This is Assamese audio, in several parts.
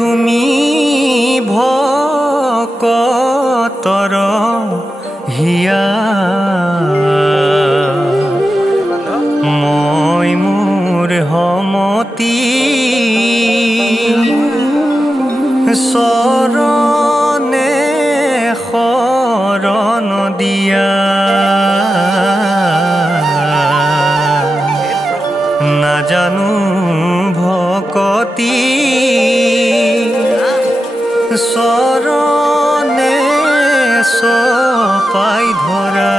তুমি ভকতৰ হিয়া মই মোৰ সমতি চৰণে শৰণ দিয়া নাজানো ভকতি চৰণে চপাই ধৰা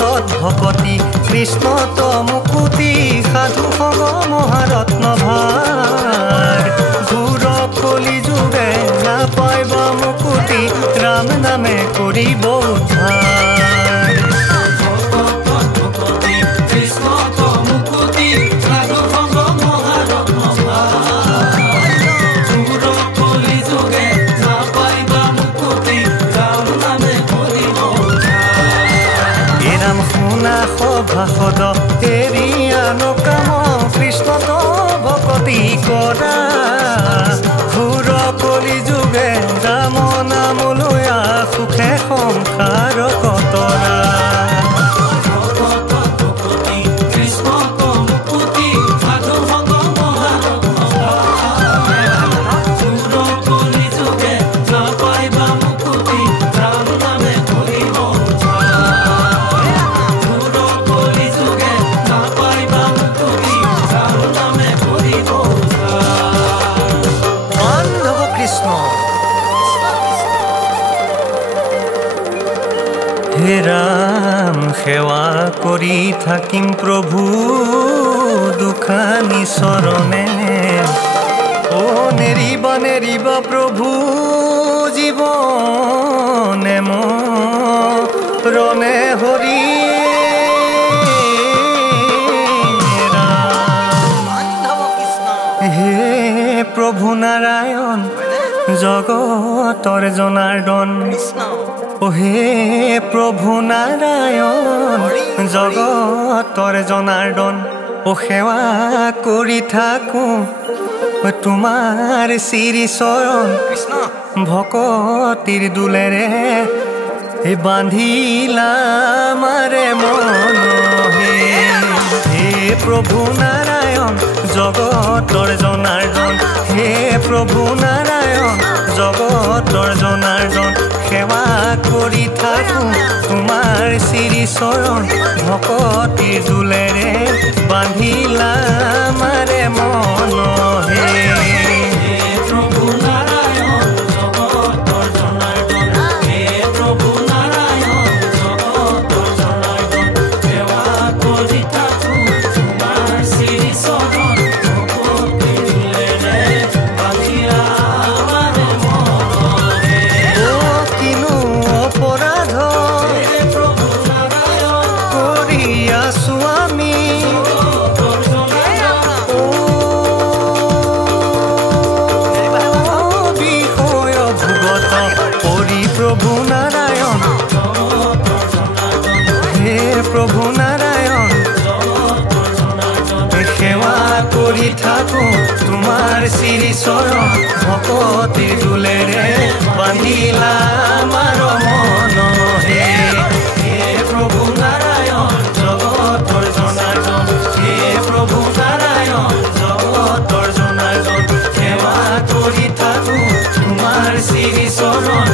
তৎ ভকতি কৃষ্ণ তো মুকুতি সাধু সগ মহাৰত্ন ভাৰ ঘূৰ কলি যুগে নাপাইব মুকুতি ৰাম নামে কৰিব উদ্ধাৰ ভাষদ এৰিয়ানো কাম কৃষ্ণ তো ভকতি কৰা ঘূৰ কলি যুগে ৰাম নাম লয়া সুখে সংসাৰ কতৰা হে ৰাম সেৱা কৰি থাকিম প্ৰভু দুখানি চৰণে ও নেৰিবা নেৰিবা প্ৰভু জীৱনে মৰণে হৰি হে প্ৰভু নাৰায়ণ জগতৰ জনাৰ্দন ও হে প্ৰভু নাৰায়ণ জগতৰ জনাৰ্দন ও সেৱা কৰি থাকো তোমাৰ শ্ৰী চৰণ ভকতিৰ দুলেৰে বান্ধিলা মাৰে মন হে প্ৰভু নাৰায়ণ জগতৰ জনাৰ্দন হে প্ৰভু নাৰায়ণ জগতৰ জনাৰ্দন সেৱা কৰি থাকো তোমাৰ শ্ৰী চৰণ ভকতিৰ দুলেৰে বান্ধিলা মাৰে মন হে প্ৰভু নাৰায়ণ জগতৰ জনাৰ্দন হে প্ৰভু নাৰায়ণ জগতৰ জনাৰ্দন সেৱা কৰি থাকো তোমাৰ শ্ৰী চৰণ ভকতিৰ দুলেৰে বান্ধিলা মাৰে মন হে কিনো অপৰাধ কৰি আছো আমি বিষয় ভুগত কৰি প্ৰভু নাৰায়ণ হে প্ৰভু নাৰায়ণ সেৱা কৰি থাকো তোমাৰ শ্ৰী চৰণ ভকতিৰ দুলেৰে বান্ধিলা মাৰ মন হে প্ৰভু নাৰায়ণ জগতৰ জনাৰ্দন হে প্ৰভু নাৰায়ণ জগতৰ জনাৰ্দন সেৱা কৰি থাকো তোমাৰ শ্ৰী চৰণ